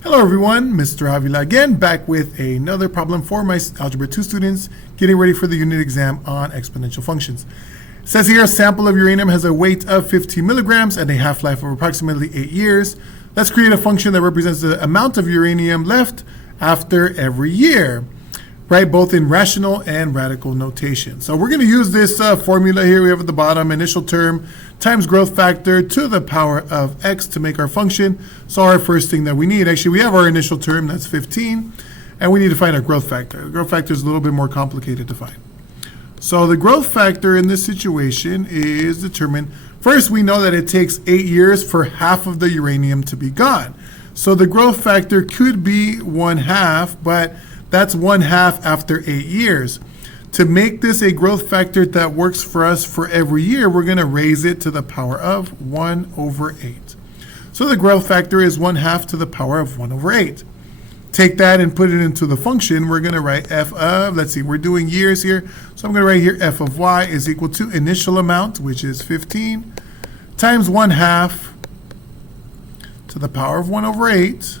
Hello everyone, Mr. Avila again, back with another problem for my Algebra 2 students getting ready for the unit exam on exponential functions. It says here a sample of uranium has a weight of 15 milligrams and a half-life of approximately 8 years. Let's create a function that represents the amount of uranium left after every year, right? Both in rational and radical notation. So we're going to use this formula here we have at the bottom, initial term times growth factor to the power of x to make our function. So our first thing that we need, actually we have our initial term, that's 15, and we need to find our growth factor. The growth factor is a little bit more complicated to find. So the growth factor in this situation is determined, first we know that it takes 8 years for half of the uranium to be gone. So the growth factor could be 1/2, but that's 1/2 after 8 years. To make this a growth factor that works for us for every year, we're going to raise it to the power of 1/8. So the growth factor is 1/2 to the power of 1/8. Take that and put it into the function. We're going to write f of, let's see, we're doing years here. So I'm going to write here f of y is equal to initial amount, which is 15, times 1/2 to the power of 1/8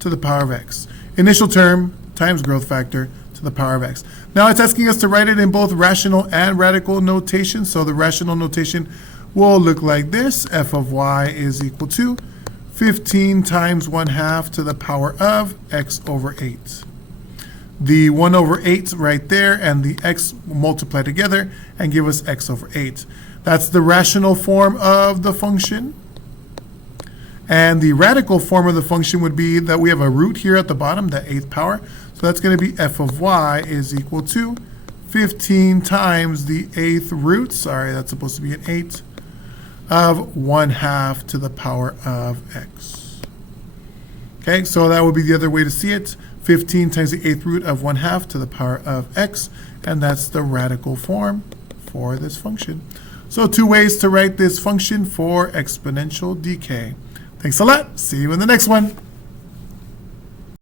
to the power of x. Initial term times growth factor to the power of x. Now it's asking us to write it in both rational and radical notation. So the rational notation will look like this. F of y is equal to 15 times 1/2 to the power of x/8. The 1/8 right there and the x will multiply together and give us x/8. That's the rational form of the function. And the radical form of the function would be that we have a root here at the bottom, the 8th power. So that's going to be f of y is equal to 15 times the 8th root, sorry, that's supposed to be an 8, of 1/2 to the power of x. Okay, so that would be the other way to see it. 15 times the 8th root of 1/2 to the power of x, and that's the radical form for this function. So 2 ways to write this function for exponential decay. Thanks a lot. See you in the next one.